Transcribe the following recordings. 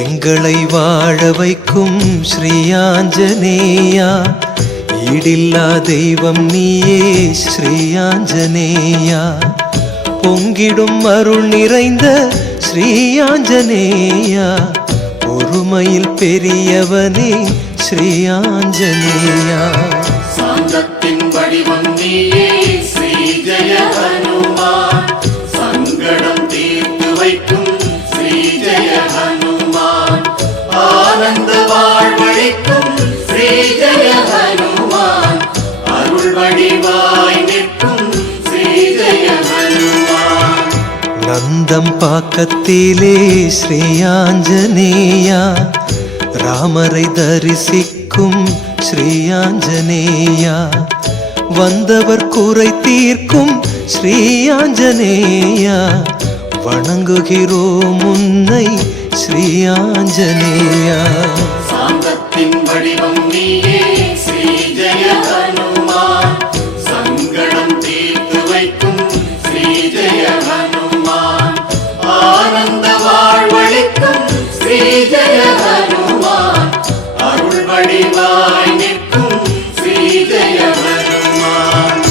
எங்களை வாழ வைக்கும் ஸ்ரீ ஆஞ்சநேயா, ஈடில்லா தெய்வம் நீயே ஸ்ரீ ஆஞ்சநேயா. பொங்கிடும் அருள் நிறைந்த ஸ்ரீ ஆஞ்சநேயா, பொறுமையில் பெரியவனே ஸ்ரீ ஆஞ்சநேயா. சாந்தத்தின் வடிவம் நீயே ஸ்ரீ ஜெய ஹனுமான், சங்கடம் தீர்த்து வைக்கும் ஸ்ரீ ஜெய ஹனுமான், ஆனந்த வாழ்வழிக்கும் ஸ்ரீ ஜெய ஹனுமான், அருள் வடிவாய் நிற்கும் ஸ்ரீ ஜெய ஹனுமான். நந்தம் பாக்கத்திலே ஸ்ரீ ஆஞ்சநேயா, ராமரை தரிசிக்கும் ஸ்ரீ ஆஞ்சநேயா, வந்தவர் குறை தீர்க்கும் ஸ்ரீ ஆஞ்சநேயா, வணங்குகிறோம் உன்னை ஸ்ரீ ஆஞ்சநேயா. சாந்தத்தின் வடிவம் நீயே ஸ்ரீ ஜெய ஹனுமான், சங்கடம் தீர்த்து வைக்கும் ஸ்ரீ ஜெய ஹனுமான், ஆனந்த வாழ்வழிக்கும் ஸ்ரீ ஜெய ஹனுமான், அருள் வடிவாய் நிற்கும் ஸ்ரீ ஜெய ஹனுமான்.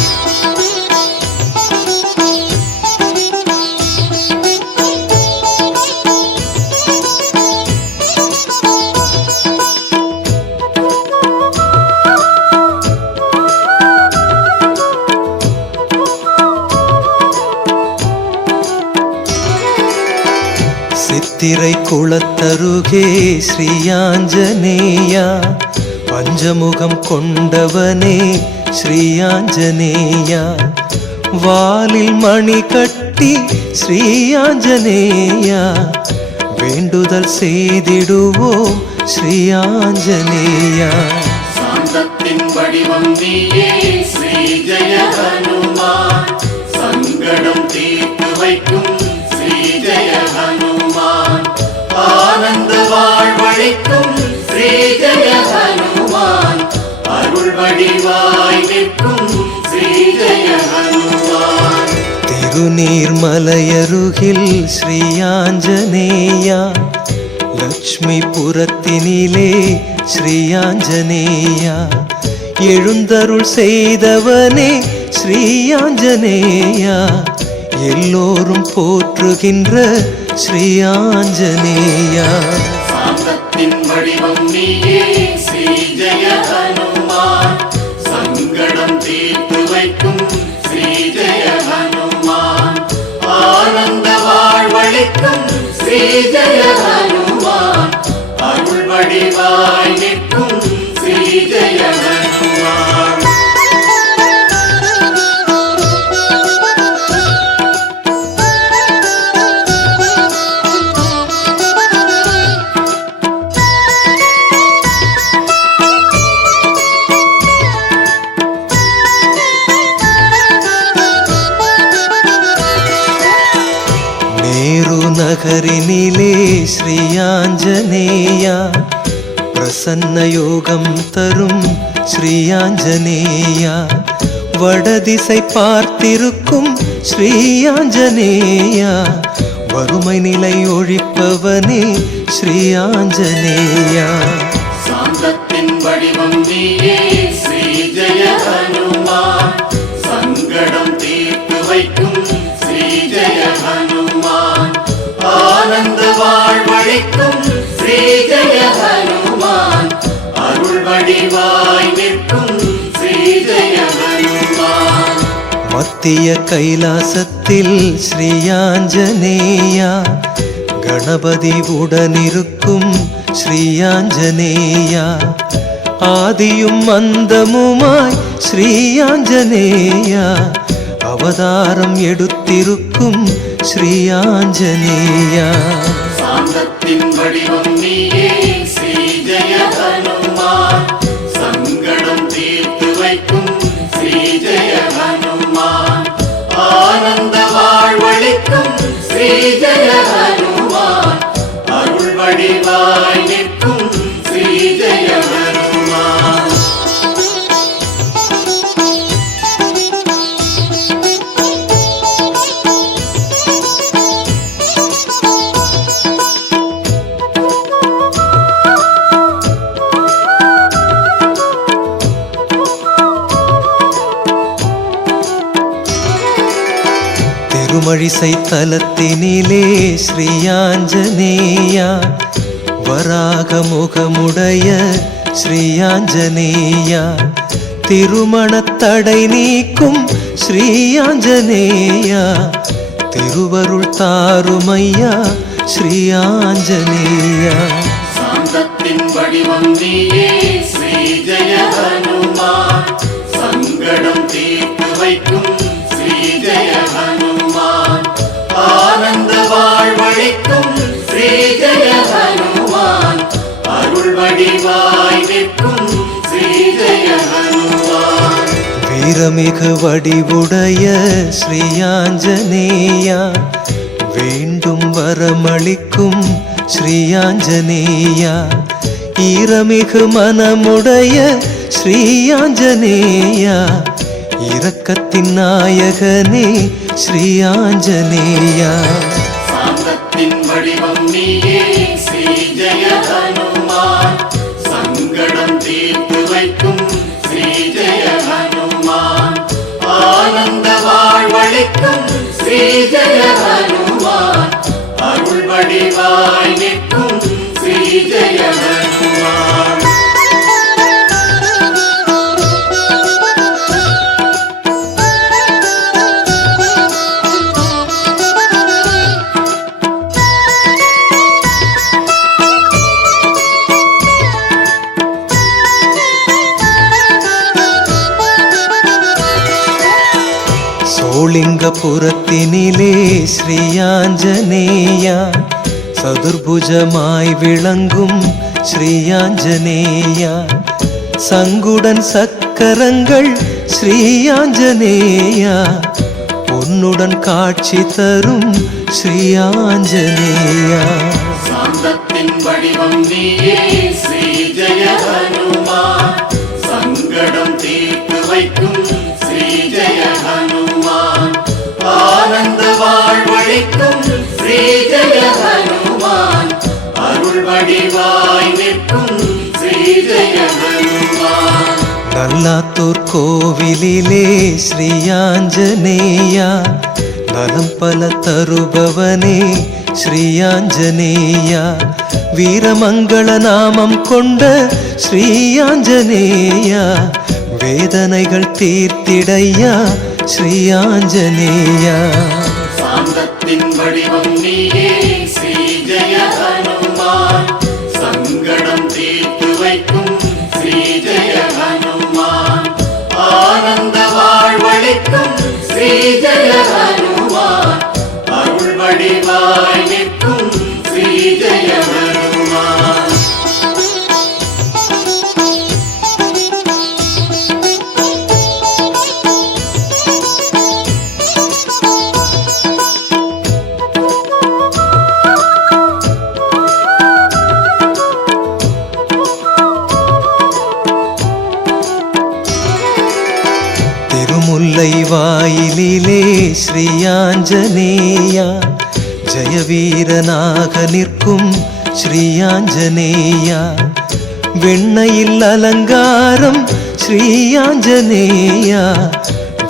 சித்திரை குளத்தருகே ஸ்ரீ ஆஞ்சநேயா, பஞ்சமுகம் கொண்டவனே ஸ்ரீ ஆஞ்சநேயா, வாலில் மணி கட்டி ஸ்ரீ ஆஞ்சநேயா, வேண்டுதல் செய்திடுவோ ஸ்ரீ ஆஞ்சநேயா. சாந்தத்தின் வடிவம் நீயே ஸ்ரீ ஜெய ஹனுமான், சங்கடம் தீர்த்து வைக்கும் ஸ்ரீ ஜெய ஹனுமான், ஆனந்த வாழ்வழிக்கும் ஸ்ரீ ஜெய ஹனுமான், அருள் வடிவாய் நிற்கும் ஸ்ரீ ஜெய ஹனுமான். திருநீர்மலையருகில் ஸ்ரீ ஆஞ்சநேயா, லட்சுமிபுரத்தினிலே ஸ்ரீ ஆஞ்சநேயா, எழுந்தருள் செய்தவனே ஸ்ரீ ஆஞ்சநேயா, எல்லோரும் போற்றுகின்ற ஸ்ரீ ஆஞ்சநேயா. சாந்தத்தின் வடிவம் நீயே ஸ்ரீ ஜெய ஹனுமான், சங்கடம் தீர்த்து வைக்கும் ஸ்ரீ ஜெய ஹனுமான், ஆனந்த வாழ்வழிக்கும் ஸ்ரீ ஜெய ஹனுமான், அருள் வடிவாய் நிற்கும் ஸ்ரீ ஜெய ஹனுமான். நகரினிலே ஸ்ரீ ஆஞ்சநேயா, பிரசன்ன யோகம் தரும் ஸ்ரீ ஆஞ்சநேயா, வடதிசை பார்த்திருக்கும் ஸ்ரீ ஆஞ்சநேயா, வறுமை நிலை ஒழிப்பவனே ஸ்ரீ ஆஞ்சநேயா. சாந்தத்தின் வடிவம் நீயே ஸ்ரீ ஜெய ஹனுமான், சங்கடம் தீர்த்து வைக்கும் ஸ்ரீ ஜெய ஹனுமான், ஆனந்த வாழ்வழிக்கும் ஸ்ரீ ஜெய ஹனுமான், அருள் வடிவாய் நிற்கும் ஸ்ரீ ஜெய ஹனுமான். மத்திய கைலாசத்தில் ஸ்ரீ ஆஞ்சநேயா, கணபதி உடனிருக்கும் ஸ்ரீ ஆஞ்சநேயா, ஆதியும் அந்தமுமாய் ஸ்ரீ ஆஞ்சநேயா, அவதாரம் எடுத்திருக்கும் ஸ்ரீ ஆஞ்சநேயா. சாந்தத்தின் வடிவம் நீயே ஸ்ரீ ஜெய ஹனுமான் சங்கடம் தீர்த்து வைக்கும் ஸ்ரீ ஜெய ஹனுமான் ஆனந்த வாழ்வளிக்கும் ஸ்ரீ ஜெய ஹனுமான் அருள் வடிவாய் நிற்கும் ஸ்ரீ ஜெய ஹனுமான் திருமழிசை தலத்தினிலே ஸ்ரீயாஞ்சனேயா வராக முகமுடைய ஸ்ரீயாஞ்சனேயா திருமணத்தடை நீக்கும் ஸ்ரீயாஞ்சனேயா திருவருள் தாருமையா ஸ்ரீயாஞ்சனேயா சாந்தத்தின் வடிவம் நீயே ஸ்ரீ ஜெய ஹனுமான் சங்கடம் தீர்த்து வைக்கும் ஸ்ரீ ஜெய ஹனுமான் ஆனந்த வாழ்வளிக்கும் ஸ்ரீ ஜெய ஹனுமான் அருள் வடிவாய் நிற்கும் ஸ்ரீ ஜெய ஹனுமான் வீரமிகு வடிவுடைய ஸ்ரீயாஞ்சனேயா வேண்டும் வரமளிக்கும் ஸ்ரீயாஞ்சனேயா ஈரமிகு மனமுடைய ஸ்ரீயாஞ்சனேயா இரக்கத்தின் நாயகனே ஸ்ரீயாஞ்சனேயா சாந்தத்தின் வடிவம் நீயே ஸ்ரீ ஜெய ஹனுமான் சங்கடம் தீர்த்து வைக்கும் ஸ்ரீ ஜெய ஹனுமான் ஆனந்த வாழ்வளிக்கும் ஸ்ரீ ஜெய ஹனுமான் அருள் வடிவாய் நிற்கும் ஸ்ரீ ஜெய ஹனுமான் சோளிங்கபுரத்தினிலே ஸ்ரீயாஞ்சனேயா சதுர்புஜமாய் விளங்கும் ஸ்ரீயாஞ்சனேயா சங்குடன் சக்கரங்கள் ஸ்ரீயாஞ்சனேயா பொன்னுடன் காட்சி தரும் ஸ்ரீயாஞ்சனேயா சாந்தத்தின் வடிவம் நீயே ஸ்ரீ ஜெய ஹனுமான் சங்கடம் தீர்த்து வைக்கும் ஸ்ரீ ஜெய ஹனுமான் ஆனந்த வாழ்வளிக்கும் ஸ்ரீ ஜெய ஹனுமான் அருள் வடிவாய் நிற்கும் ஸ்ரீ ஜெய ஹனுமான் நல்லாத்தூர் கோவிலிலே ஸ்ரீயாஞ்சனேயா நலம் பல தருபவனே ஸ்ரீயாஞ்சனேயா வீரமங்கள நாமம் கொண்ட ஸ்ரீயாஞ்சனேயா வேதனைகள் தீர்த்திடையா ஸ்ரீயாஞ்சனேயா சாந்தத்தின் வடிவம் நீயே ஸ்ரீ ஜெய ஹனுமான் சங்கடம் தீர்த்து வைக்கும் ஸ்ரீ ஜெய ஹனுமான் ஆனந்த வாழ்வளிக்கும் ஸ்ரீ ஜெய ஹனுமான் அருள் வடிவாய் நிற்கும் ஸ்ரீ ஜெய ஹனுமான் திருமுல்லை வாயிலிலே ஸ்ரீயாஞ்சனேயா ஜெயவீரனாக நிற்கும் ஸ்ரீயாஞ்சனேயா வெண்ணையில் அலங்காரம் ஸ்ரீயாஞ்சனேயா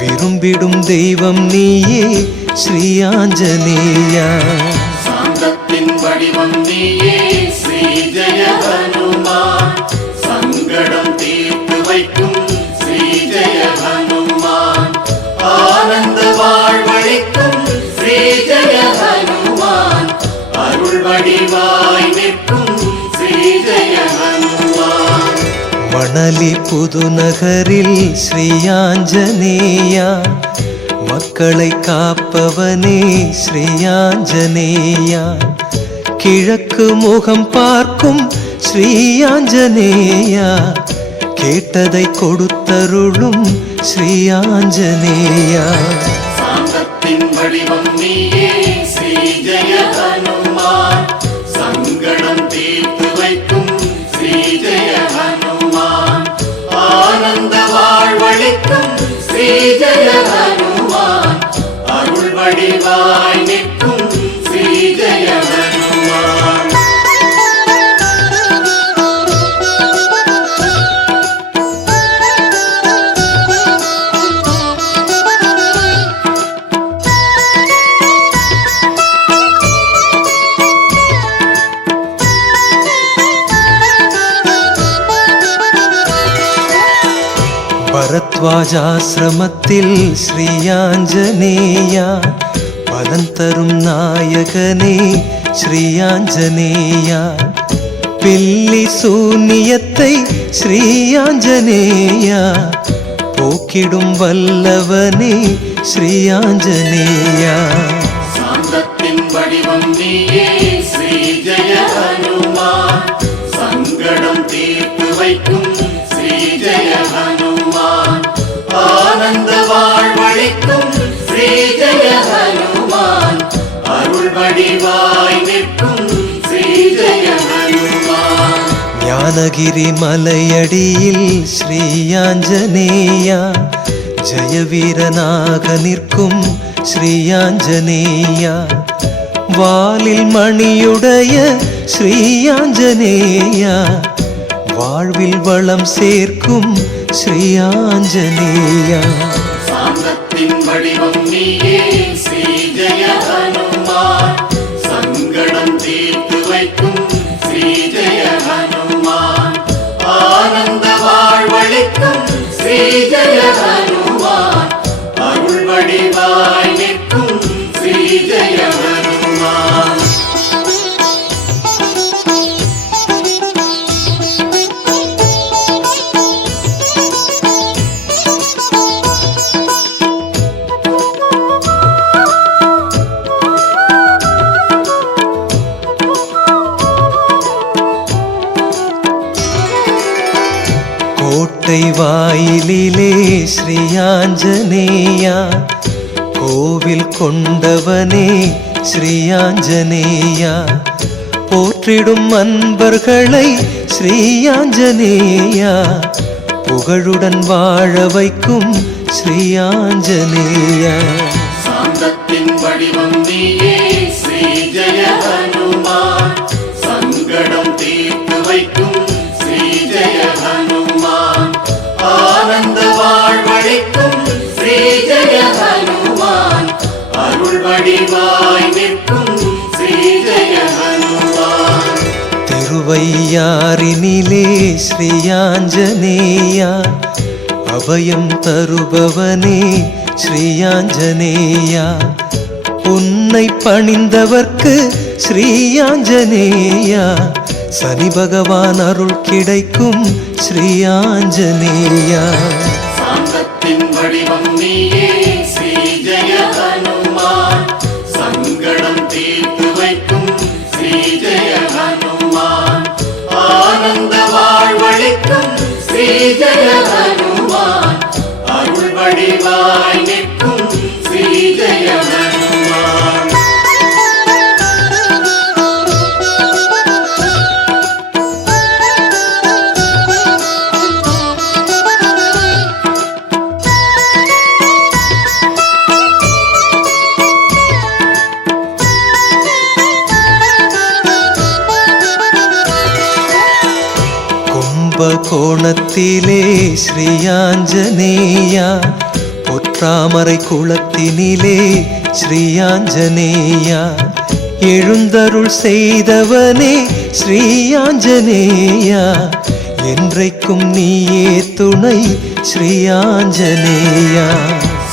விரும்பிடும் தெய்வம் நீயே ஸ்ரீயாஞ்சனேயா சாந்தத்தின் வடிவம் நீயே ஸ்ரீ ஜெய ஹனுமான் சங்கடம் தீர்த்து வைக்கும் ஸ்ரீ ஜெய ஹனுமான் ஆனந்த வாழ்வளிக்கும் ஸ்ரீ ஜெய ஹனுமான் அருள் வடிவாய் நிற்கும் ஸ்ரீ ஜெய ஹனுமான் மணலி புதுநகரில் ஸ்ரீயாஞ்சனேயா மக்களை காப்பவனே ஸ்ரீயாஞ்சனேயா கிழக்கு முகம் பார்க்கும் ஸ்ரீ ஆஞ்சநேயா, கேட்டதை கொடுத்தருளும் ஸ்ரீ ஆஞ்சநேயா. சாந்தத்தின் வடிவம் நீயே ஸ்ரீ ஜெய ஹனுமான், சங்கடம் தீர்த்து வைக்கும் ஸ்ரீ ஜெய ஹனுமான், ஆனந்த வாழ்வளிக்கும் ஸ்ரீ ஜெய ஹனுமான், அருள் வடிவாய் நிற்கும் ஸ்ரீ ஜெய ஹனுமான். பரத்வாஜாசிரமத்தில் ஸ்ரீ ஆஞ்சநேயா, பலன் தரும் நாயகனே ஸ்ரீ ஆஞ்சநேயா. பில்லி சூனியத்தை ஸ்ரீ ஆஞ்சநேயா, போக்கிடும் வல்லவனே ஸ்ரீ ஆஞ்சநேயா. சாந்தத்தின் வடிவம் நீயே ஸ்ரீ ஜெய ஹனுமான், சங்கடம் தீர்த்து வைக்கும் ஸ்ரீ ஜெய ஹனுமான், ஆனந்த வாழ்வளிக்கும் ஸ்ரீ ஜெய ஹனுமான், அருள் வடிவாய் நிற்கும் ஸ்ரீ ஜெய ஹனுமான். ஞானகிரி மலையடியில் ஸ்ரீ ஆஞ்சநேயா, ஜெயவீரனாக நிற்கும் ஸ்ரீ ஆஞ்சநேயா. வாலில் மணியுடைய ஸ்ரீ ஆஞ்சநேயா, வாழ்வில் வளம் சேர்க்கும் ஸ்ரீ ஆஞ்சநேயா. சாந்தத்தின் வடிவம் நீயே ஸ்ரீ ஜெய ஹனுமான், சங்கடம் தீர்த்து வைக்கும் ஸ்ரீ ஜெய ஹனுமான், ஆனந்த வாழ்வளிக்கும் ஸ்ரீ ஜெய ஹனுமான், அருள் வடிவாய் நிற்கும் ஸ்ரீ ஜெய ஹனுமான். கோட்டை வாயிலிலே ஸ்ரீ ஆஞ்சநேயா, கோவில் கொண்டவனே ஸ்ரீ ஆஞ்சநேயா. போற்றிடும் அன்பர்களை ஸ்ரீ ஆஞ்சநேயா, புகழுடன் வாழ வைக்கும் ஸ்ரீ ஆஞ்சநேயா. சாந்தத்தின் வடிவம் நீயே ஸ்ரீ ஜெய ஹனுமான், சங்கடம் தீர்த்து வைக்கும் ஸ்ரீ ஜெய ஹனுமான், ஆனந்த வாழ்வளிக்கும் ஸ்ரீ ஜெய ஹனுமான், அருள் வடிவாய் நிற்கும் ஸ்ரீ ஜெய ஹனுமான். திருவையாறினிலே ஸ்ரீ ஆஞ்சநேயா, அபயம் தருபவனே ஸ்ரீ ஆஞ்சநேயா. உன்னை பணிந்தவர்க்கு ஸ்ரீ ஆஞ்சநேயா, சனி பகவான் அருள் கிடைக்கும் ஸ்ரீ ஆஞ்சநேயா. சாந்தத்தின் வடிவம் நீயே ஸ்ரீ ஜெய ஹனுமான், சங்கடம் தீர்த்து வைக்கும் ஸ்ரீ ஜெய ஹனுமான், ஆனந்த வாழ்வளிக்கும் ஸ்ரீ ஜெய ஹனுமான், அருள் வடிவாய் நிற்கும் ஸ்ரீ ஜெய ஹனுமான். கோணத்திலே ஸ்ரீ ஆஞ்சநேயா, பொற்றாமரை குளத்தினிலே ஸ்ரீ ஆஞ்சநேயா. எழுந்தருள் செய்தவனே ஸ்ரீ ஆஞ்சநேயா, என்றைக்கும் நீயே துணை ஸ்ரீ ஆஞ்சநேயா.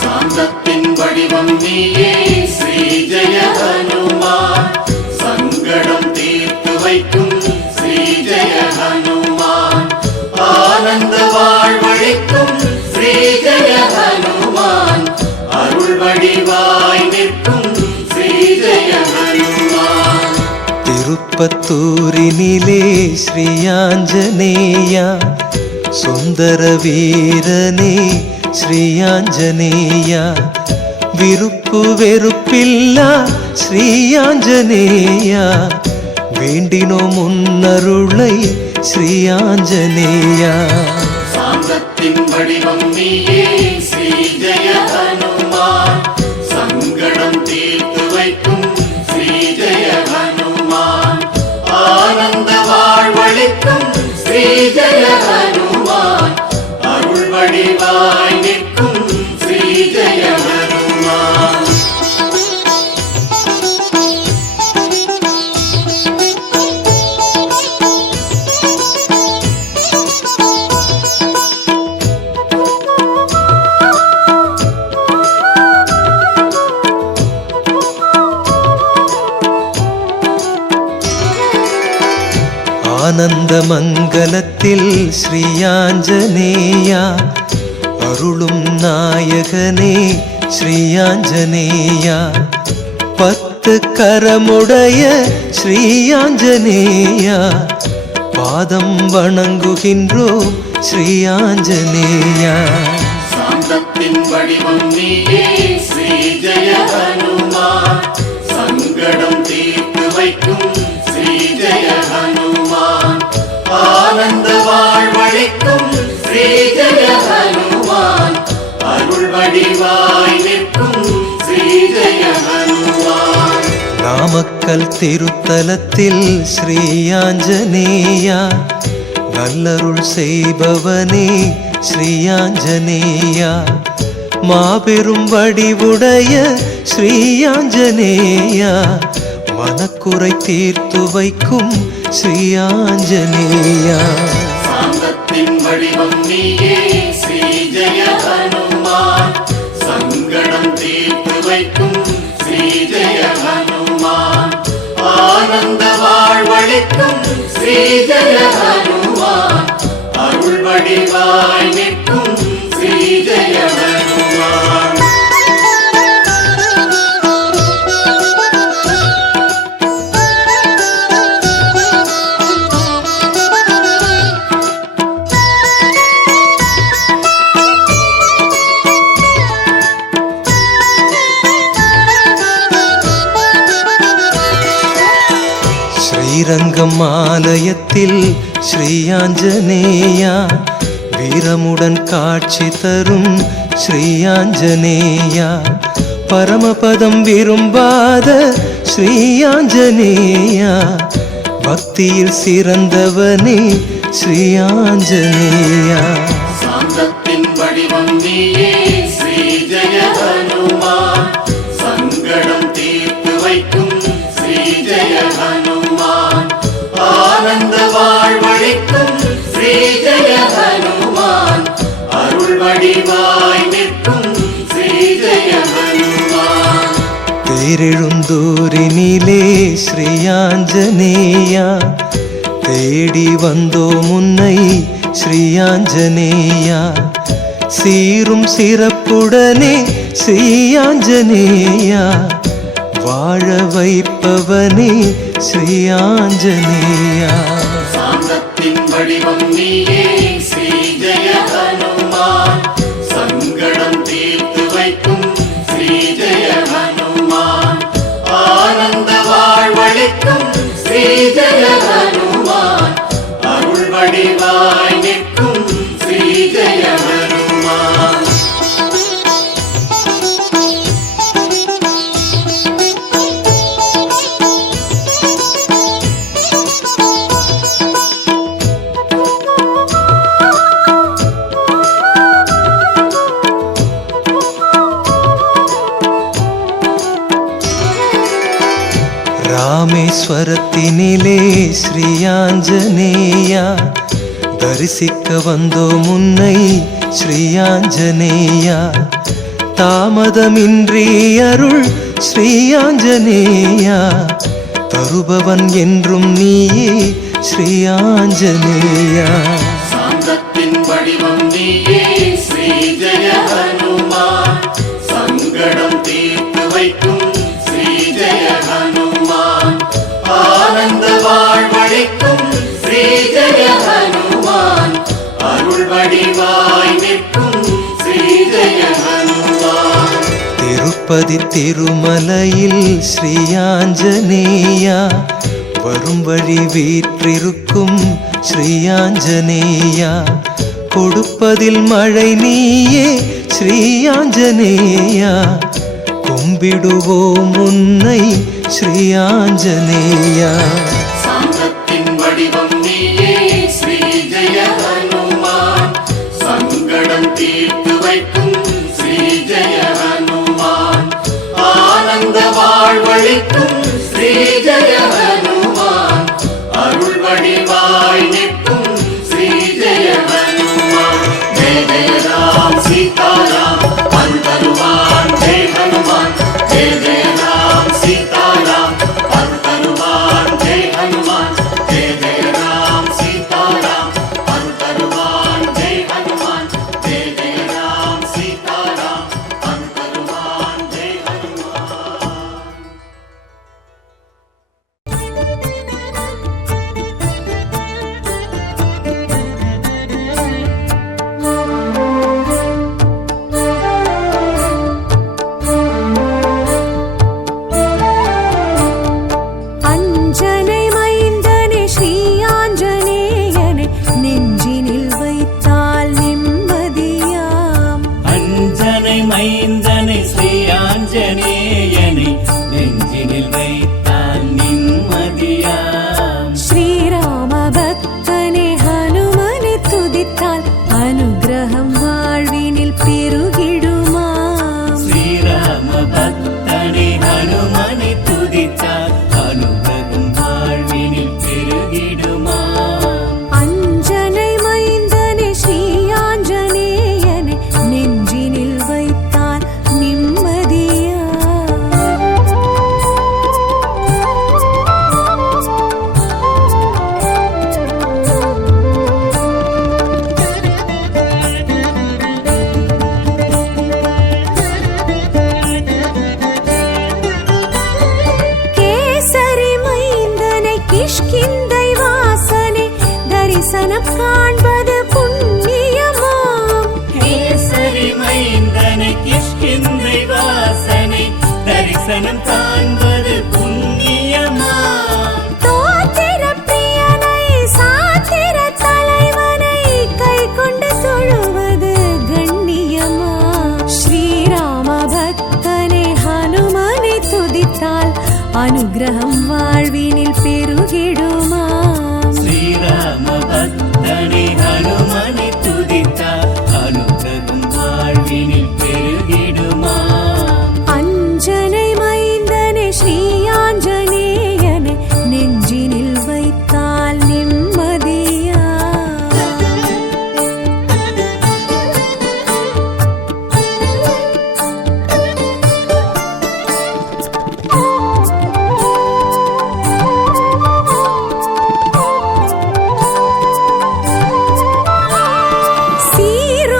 சாந்தத்தின் வடிவம் நீயே ஸ்ரீ ஜெய ஹனுமான், சங்கடம் தீர்த்து வைக்கும் ஸ்ரீ ஜெய ஹனுமான், ஆனந்த வாழ்வளிக்கும் ஸ்ரீ ஜெய ஹனுமான், அருள் வடிவாய் நிற்கும் ஸ்ரீ ஜெய ஹனுமான். திருப்பத்தூரினிலே ஸ்ரீயாஞ்சனேயா சுந்தர வீரனே ஸ்ரீயாஞ்சனேயா விருப்பு வெறுப்பில்லா ஸ்ரீயாஞ்சனேயா வேண்டினோ முன்னருளை ஸ்ரீயாஞ்சனேயா சாந்தத்தின் வடிவம் நீயே ஸ்ரீ ஜெய ஹனுமான் சங்கடம் தீர்த்து வைக்கும் ஸ்ரீ ஜெய ஹனுமான் ஆனந்த வாழ்வளிக்கும் ஸ்ரீ ஜெய ஹனுமான் அருள் வடிவாய் நிற்கும் ஸ்ரீ ஜெய ஹனுமான் ஆனந்த மங்கலத்தில் ஸ்ரீயாஞ்சனேயா அருளும் நாயகனே ஸ்ரீயாஞ்சனேயா 10 கரமுடைய ஸ்ரீயாஞ்சனேயா பாதம் வணங்குகின்றோம் ஸ்ரீயாஞ்சனேயா சாந்தத்தின் வடிவம் நீயே ஸ்ரீ ஜெய ஹனுமான் சங்கடம் தீர்த்து வைக்கும் ஸ்ரீ ஜெய ஹனுமான் ஆனந்த வாழ்வளிக்கும் ஸ்ரீ ஜெய ஹனுமான் அருள் வடிவாய் நிற்கும் ஸ்ரீ ஜெய ஹனுமான் நாமக்கல் திருத்தலத்தில் ஸ்ரீயாஞ்சனேயா நல்லருள் செய்பவனே ஸ்ரீயாஞ்சனேயா மாபெரும் வடிவுடைய ஸ்ரீயாஞ்சனேயா மனக்குறை தீர்த்து வைக்கும் ஸ்ரீயாஞ்சனேயா சாந்தத்தின் வடிவம் நீயே ஸ்ரீ ஜெய ஹனுமான் சங்கடம் தீர்த்து வைக்கும் ஸ்ரீ ஜெய ஹனுமான் ஆனந்த வாழ்வளிக்கும் ஸ்ரீ ஜெய ஹனுமான் அருள் வடிவாய் நிற்கும் ஸ்ரீ ஜெய ஹனுமான் ஸ்ரீரங்கம் ஆலயத்தில் ஸ்ரீயாஞ்சனேயா வீரமுடன் காட்சி தரும் ஸ்ரீயாஞ்சனேயா பரமபதம் விரும்பாத ஸ்ரீயாஞ்சனேயா பக்தியில் சிறந்தவனே ஸ்ரீயாஞ்சனேயா சாந்தத்தின் வடிவம் நீயே ஸ்ரீ ஜெய ஹனுமான் சங்கடம் தீர்த்து வைக்கும் ஸ்ரீ ஜெய ஹனுமான் ஆனந்த வாழ்வளிக்கும் ஸ்ரீ ஜெய ஹனுமான் அருள் வடிவாய் நிற்கும் ஸ்ரீ ஜெய ஹனுமான் தேரெழுந்தூரினிலே ஸ்ரீயாஞ்சனேயா தேடி வந்தோம் உன்னை ஸ்ரீயாஞ்சனேயா சீரும் சிறப்புடனே ஸ்ரீயாஞ்சனேயா வாழ வைப்பவனே ஸ்ரீயாஞ்சனேயா சாந்தத்தின் வடிவம் நீயே ஸ்ரீ ஜெய ஹனுமான் சங்கடம் தீர்த்து வைக்கும் ஸ்ரீ ஜெய ஹனுமான் ஆனந்த வாழ்வளிக்கும் ஸ்ரீ ஜெய ஹனுமான் அருள் வடிவாய் நிற்கும் ஸ்ரீ ஜெய ஹனுமான் ராமேஸ்வரத்தினிலே ஸ்ரீயாஞ்சனேயா தரிசிக்க வந்தோம் உன்னை ஸ்ரீயாஞ்சனேயா தாமதமின்றி அருள் ஸ்ரீயாஞ்சனேயா தருபவன் என்றும் நீயே ஸ்ரீயாஞ்சனேயா சாந்தத்தின் வடிவம் நீயே ஸ்ரீ ஜெய ஹனுமான் சங்கடம் தீர்த்து வைக்கும் ஸ்ரீ ஜெய ஹனுமான் ஆனந்த திருப்பதி திருமலையில் ஸ்ரீயாஞ்சனேயா, வரும் வழி வீற்றிருக்கும் ஸ்ரீயாஞ்சனேயா, கொடுப்பதில் மழை நீயே ஸ்ரீயாஞ்சனேயா, கும்பிடுவோம் உன்னை ஸ்ரீயாஞ்சனேயா. சாந்தத்தின் வடிவம் நீயே ஸ்ரீ ஜெய ஹனுமான், சங்கடம் தீர்த்து வைக்கும் ஸ்ரீ ஜெய ஹனுமான், ஆனந்த வாழ்வழிக்கும் ஸ்ரீ ஜெய ஹனுமான், அருள் வடிவாய் நிற்கும் ஸ்ரீ ஜெய ஹனுமான். ஜெய ஜெய ராம் சீதாராம் அருள் தருவான் ஜெய் ஹனுமான், ஜெய ஜெய ராம் சீதாராம் அருள் தருவான் ஜெய் ஹனுமான், ஜெய ஜெய ராம் சீதாராம் அருள் தருவான் ஜெய் ஹனுமான், ஜெய ஜெய ராம் சீதாராம் அருள் தருவான் ஜெய் ஹனுமான். அஞ்சனை மைந்தனே ஸ்ரீ ஆஞ்சநேயனே, நெஞ்சினில் வைத்தால் நிம்மதியாம். அஞ்சனை மைந்தனை ஸ்ரீ ஆஞ்சநேயனை, நெஞ்சினில் வைத்தால் நிம்மதியாம். ஸ்ரீராம பக்தனே ஹனுமனை துதித்தால் அனுகிரகம் வாழ்வினில் பெருகிடுமாம். ஸ்ரீராம பக்தனை ஹனுமனை துதித்தால் அனுகிரகம் வாழ்வினில் பெருகிடுமாம். அஞ்சனை மைந்தனே ஸ்ரீ ஆஞ்சநேயனே, நெஞ்சினில் வைத்தால் நிம்மதியாம். கேசரி மைந்தனை கிஷ்கிந்தை வாசனை, தரிசனம் காண்பது புண்ணியமாம். கேசரி மைந்தனை கிஷ்கிந்தை வாசனை, தரிசனம் காண்பது புண்ணியமாம். தோத்திர பிரியனை சாத்திர தலைவனை கைக்கொண்டு தொழுவது கண்ணியமாம். ஸ்ரீராம பக்தனே ஹனுமனை துதித்தால் அனுகிரகம் வாழ்வினில் பெருகிடுமாம். ஸ்ரீராம பக்தனை ஹனுமனை துதித்தால் அனுகிரகம் வாழ்வினில் பெருகிடுமாம். அஞ்சனை மைந்தனே ஸ்ரீ ஆஞ்சநேயனே, நெஞ்சினில் வைத்தால் நிம்மதியா.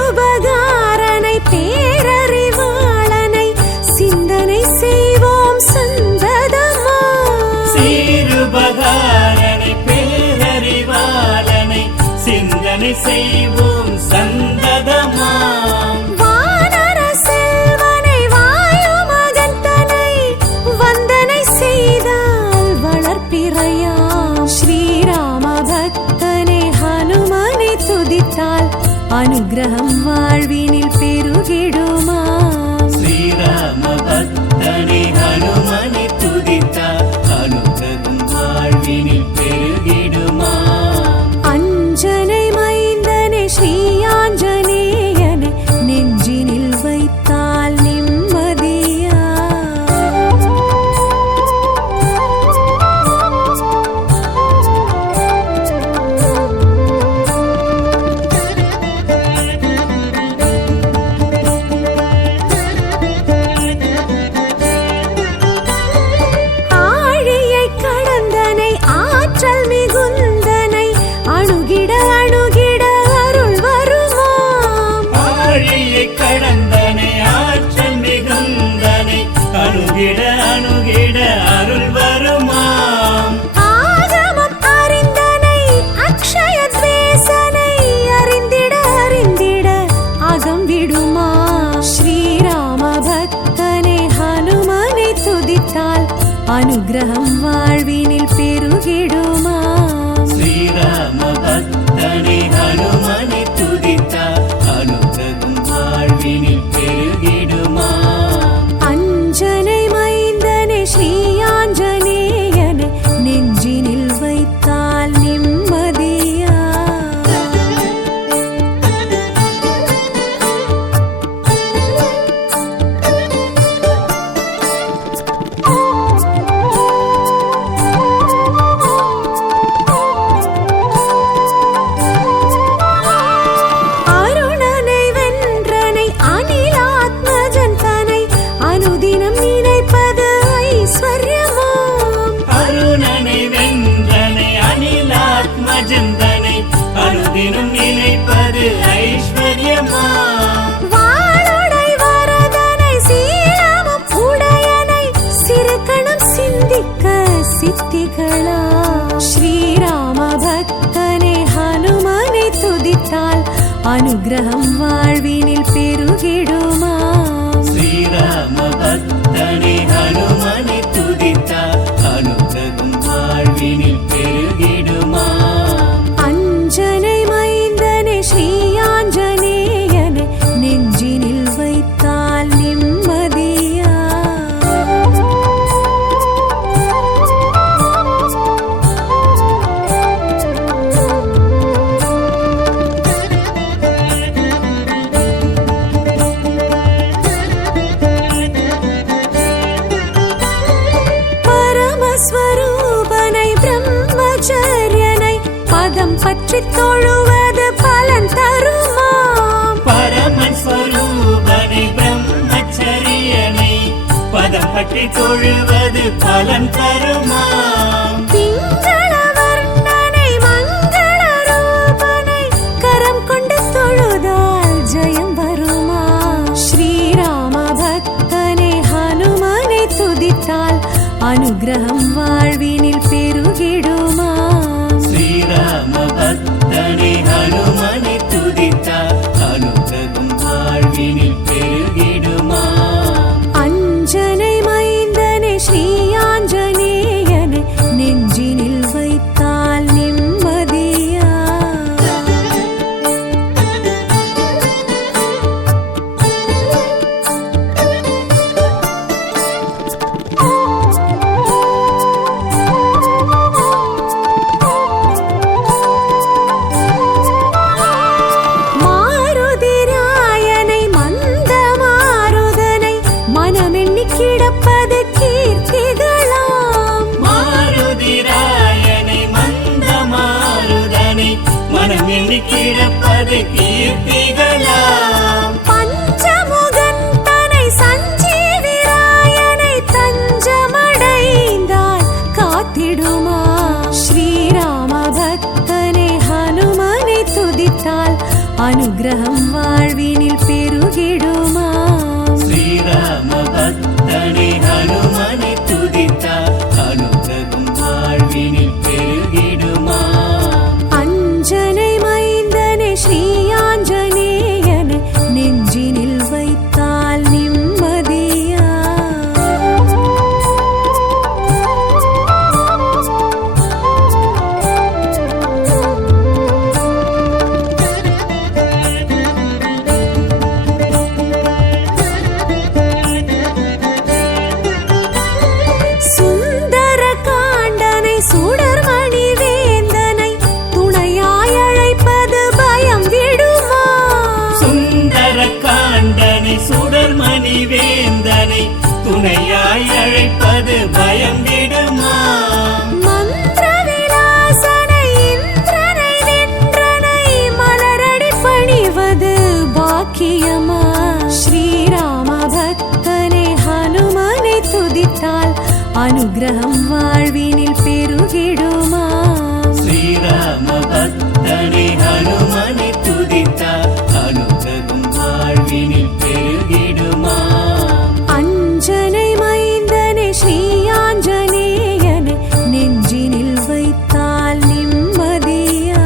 சீருபகாரனை பேரறிவாளனை சிந்தனை செய்வோம் சந்ததமா. சீருபகாரனை பேரறிவாளனை சிந்தனை செய்வோம் சந்ததமாம். வானர செல்வனை வாயு மகந்தனை வந்தனை செய்தால் வளர்ப்பிறையாம். ஸ்ரீராம பக்தனை ஹனுமனை துதித்தால் அனுகிரகம் வாழ்வினில் பெருகிடுமாம். ஸ்ரீராம பக்தனை ஹனுமனை துதித்தால் அனுகிரகம் வாழ்வினில் பெருகிடுமாம். அஞ்சனை மைந்தனே ஸ்ரீ ஆஞ்சநேயனே, நெஞ்சினில் வைத்தால் நிம்மதியா. ராஜந்தனை அனுதினம் நினைப்பது ஐஸ்வர்யமா வாளுடை வரதனை சீலமும் உடையனை சிறுகணம் சிந்திக்க சித்திகளா ஸ்ரீராம பக்தனை ஹனுமனை துதித்தால் அனுகிரகம் வாழ்வினில் பெருகிடுமா ஸ்ரீராம பக்தனை ஹனுமனை துதித்தால் அனுகிரகம் வாழ்வினில் பெருகிடுமா அஞ்சனை மைந்தனை ஸ்ரீயாஞ்சனேயனை நெஞ்சினில் வைத்தால் நிம்மதியா பரமஸ்வரூபனை பிரம்மச்சரியனை பதம் பற்றி தொழுவது பலன் தருமாம் பரமஸ்வரூபனை பிரம்மச்சரியனை பதம் பற்றி தொழுவது பலன் தருமாம் பிங்கள வர்ணனை மங்கள ரூபனை கரம் கொண்டு தொழுதால் ஜெயம் வருமா ஸ்ரீராம பக்தனை ஹனுமனை துதித்தால் அனுகிரகம் வாழ்வினில் பெருகிடுமா ஸ்ரீராம பக்தனை ஹனுமனை துதித்தால் அனுகிரகம் வாழ்வினில் பெருகிடுமா அஞ்சனை மைந்தனை ஸ்ரீயாஞ்சனேயனை நெஞ்சினில் வைத்தால் நிம்மதியா மாருதிராயனை மந்த மாருதனை மனமெண்ணி கிடப்பது கீர்த்திகளாம் மாருதிராயனை மந்த மாருதனை மனம் எண்ணி கிடப்பது கீர்த்திகளாம் பஞ்சமுகன் தனை சஞ்சீவிராயனை தஞ்சமடைந்தால் காத்திடுமா ஸ்ரீராம பக்தனை ஹனுமனை துதித்தால் அனுகிரகம் வாழ்வினில் பெருகிடுமா ஸ்ரீராம பக்தனை ஹனுமனை துதித்தால் அனுகிரகம் வாழ்வினில் பெருகிடுமா அஞ்சனை மைந்தனை ஸ்ரீயாஞ்சனேயனை நெஞ்சினில் வைத்தால் நிம்மதியா சுந்தர காண்டனை சுடர்மணி வேந்தனை துணையாய் அழைப்பது பயம் விடுமா சுந்தர காண்டனை சுடர்மணி வேந்தனை துணையாய் அழைப்பது பயம் விடுமா மந்திர விலாசனை இந்திரனை வென்றனை மலரடி பணிவது பாக்கியமா ஸ்ரீராம பக்தனை ஹனுமனை துதித்தால் அனுகிரகம் வாழ்வினில் பெருகிடுமா ஸ்ரீராம பக்தனை ஹனுமனை துதித்தால் அனுகிரகம் வாழ்வினில் பெருகிடுமா அஞ்சனை மைந்தனை ஸ்ரீயாஞ்சனேயனை நெஞ்சினில் வைத்தால் நிம்மதியா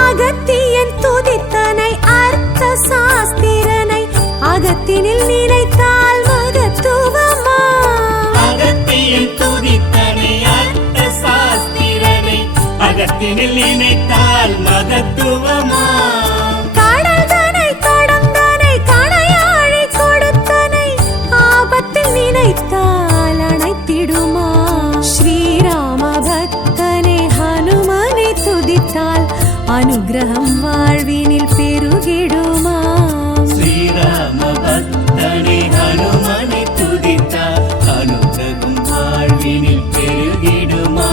அகத்தியன் துதித்தனை அர்த்த சாஸ்திரனை அகத்தினில் நினைத்தால் மகத்துவமா அகத்தியன் துதித்தனை அர்த்த சாஸ்திரனை அகத்தினில் நினைத்தால் மகத்துவமா கடல்தனை கடந்தனை கணையாழி கொடுத்தனை ஆபத்தில் நினைத்தால் அணைத்திடுமா ஸ்ரீராம பக்தனை ஹனுமனை துதித்தால் அனுகிரகம் வாழ்வினில் பெருகிடுமா ஸ்ரீராம பக்தனை ஹனுமனை துதித்தால் அனுகிரகம் வாழ்வினில் பெருகிடுமா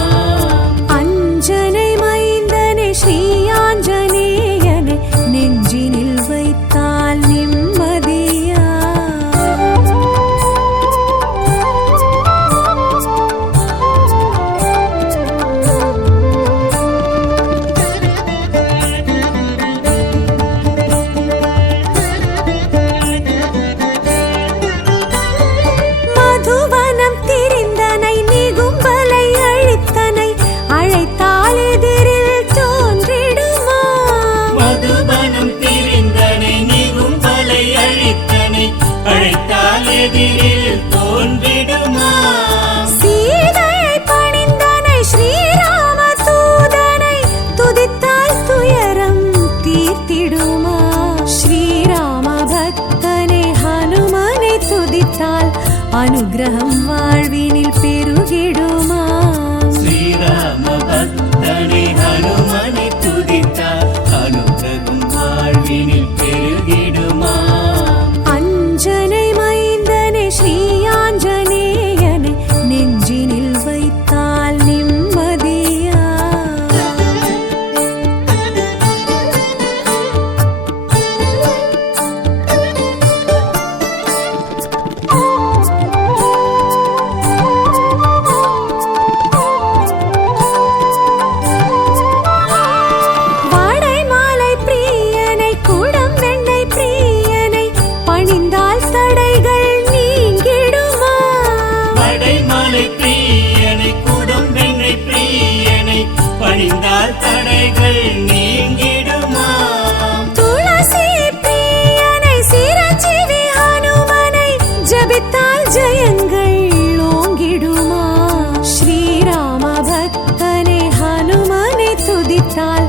வைத்தால்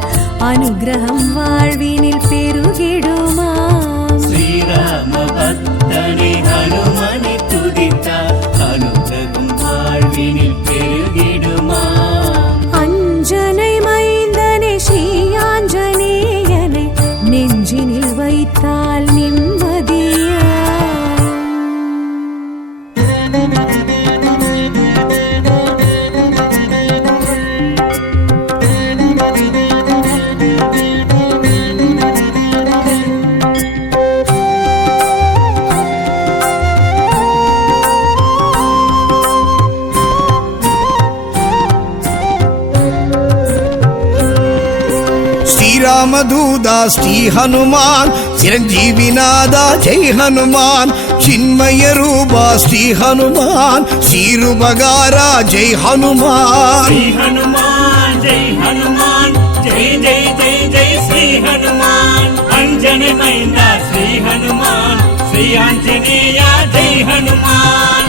அனுகிரகம் வாழ்வினில் பெருகிடுமா ஸ்ரீராம பக்தனை ஹனுமனை துதித்தால் அனுகிரகம் வாழ்வினில் பெருகிடுமா அஞ்சனை மைந்தனை ஸ்ரீ ஆஞ்சநேயனை நெஞ்சினில் வைத்தால் நிம்மதியா శ్రీరామదూత శ్రీ హనుమాన్ చిరంజీవినాథ జై హనుమాన్ చిన్మయ రూప శ్రీ హనుమాన్ శ్రీరూపగార జై హనుమాన్ శ్రీ హనుమాన్ జై హనుమాన్ జై జై జై జై శ్రీ హనుమాన్ అంజని మైంద శ్రీ హనుమాన్ శ్రీ ఆంజనేయ జై హనుమాన్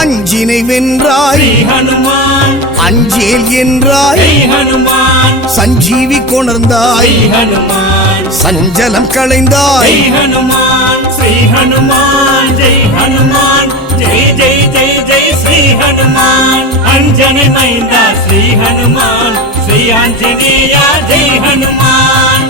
அஞ்சினை வென்றாய் శ్రీ హనుమాన్ அஞ்சேல் என்றாய் జై హనుమాన్ சஞ்சீவி கொணர்ந்தாய் శ్రీ హనుమాన్ சஞ்சலம் களைந்தாய் జై హనుమాన్ శ్రీ హనుమాన్ జై హనుమాన్ జై జై జై జై శ్రీ హనుమాన్ అంజని మైంద శ్రీ హనుమాన్ శ్రీ ఆంజనేయ జై హనుమాన్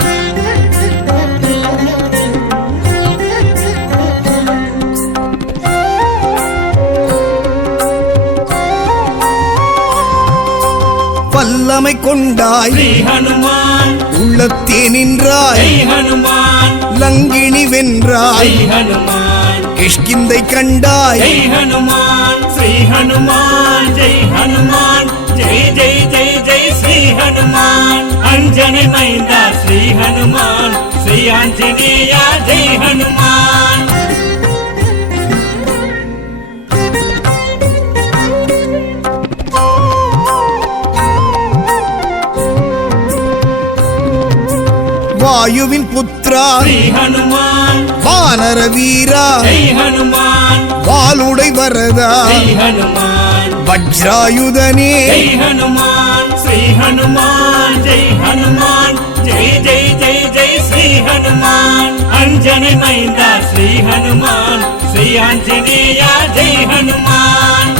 வல்லமை கொண்டாய் శ్రీ హనుమాన్ உள்ளத்தே நின்றாய் జై హనుమాన్ லங்கினி வென்றாய் జై హనుమాన్ கிஷ்கிந்தை கண்டாய் జై హనుమాన్ శ్రీ హనుమాన్ జై హనుమాన్ జై జై జై జై శ్రీ హనుమాన్ అంజని మైంద శ్రీ హనుమాన్ శ్రీ ఆంజనేయ జై హనుమాన్ வாயுவின் புத்ரா శ్రీ హనుమాన్ வானர வீரா జై హనుమాన్ வாளுடை வரதா జై హనుమాన్ வஜ்ராயுதனே జై హనుమాన్ శ్రీ హనుమాన్ జై హనుమాన్ జై జై జై జై శ్రీ హనుమాన్ అంజని మైంద శ్రీ హనుమాన్ శ్రీ ఆంజనేయ జై హనుమాన్